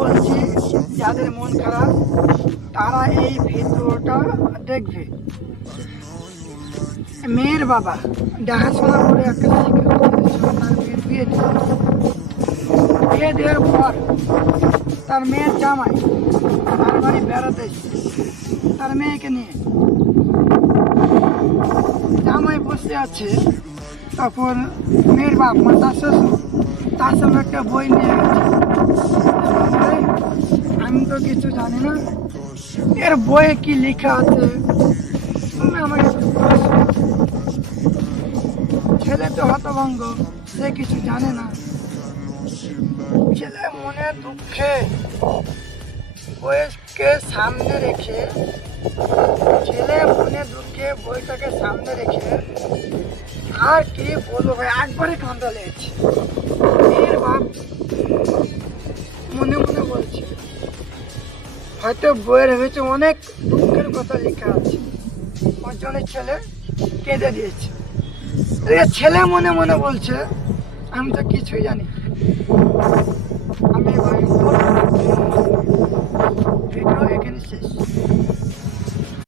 বলছি, যাদের মন খারাপ তারা এই ভিডিওটা দেখবে। মেয়ের বাবা দেখাশোনা করে একটা তার মেয়ের বিয়ে দিল। বিয়ে দেওয়ার পর তার মেয়ের জামাই তার বাড়ি বেড়াতে এসেছে তার মেয়েকে নিয়ে। জামাই বসে আছে, তখন মেয়ের বাপ মানে তার শ্বশুর তার সামনে একটা বই নিয়ে গেছে। আমি তো কিছু জানি না, এর বইয়ে কি লেখা আছে তুমি আমাকে একটু বলো। ছেলে তো হতভঙ্গ, সে কিছু জানে না। ছেলে মনে দুঃখে বইকে সামনে রেখে, ছেলে মনে দুঃখে বইটাকে সামনে রেখে আর কি বলবো ভাই, একবারে কান্দা লেগেছে। মেয়ের বাপ মনে মনে বলছে হয়তো বইয়ের হয়েছে অনেক দুঃখের কথা লেখা আছে, ওর জন্য ছেলে কেঁদে দিয়েছে। ছেলে মনে মনে বলছে আমি তো কিছুই জানি, আমি